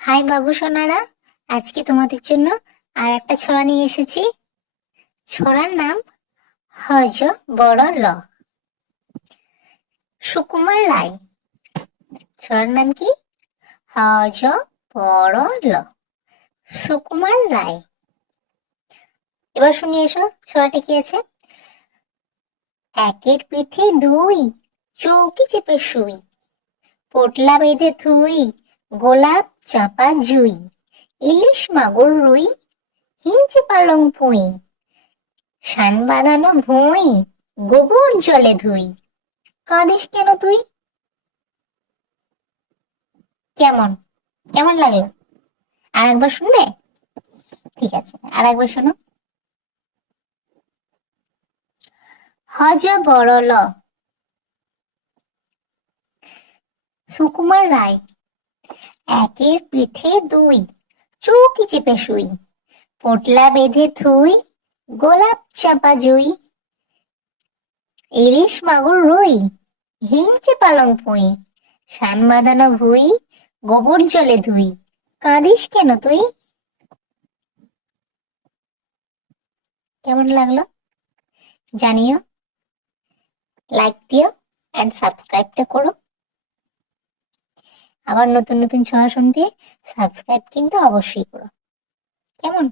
High বাবু সোনারা, আজকে তোমাদের জন্য আর একটা ছড়া নিয়ে এসেছি। ছড়ার নাম হজ বড় ল। সুকুমার রায়। ছড়ার নাম কি? হজ বড় ল, সুকুমার রায়। এবার শুনিয়ে এসো ছড়াটি কি আছে। একের পিঠে দুই, চৌকি চেপে শুই, পোটলা বেঁধে থুই, গোলাপ চাপা জুই, ইলিশ মাগুর রুই, হিঞ্চে পালং পুঁই, শান বাঁধানো ভুঁই, গোবর জলে ধুই। কাঁদিস কেন তুই? কেমন কেমন লাগলো? আর একবার শুনবে? ঠিক আছে, আর একবার শোনো। হজ বড় ল, সুকুমার রায়। একের পিঠে দুই, চৌকি চেপে শুই, পোটলা বেঁধে থুই, গোলাপ চাপা জুই, ইলিশ মাগুর রুই, হিংচে পালং পুঁই, শান বাঁধানো ভুঁই, গোবর জলে ধুই। কাঁদিস কেন তুই? কেমন লাগলো জানিও, লাইক দিও এন্ড সাবস্ক্রাইবটা করো। আবার নতুন নতুন ছড়া শুনতে সাবস্ক্রাইব কিন্তু অবশ্যই করো। কেমন?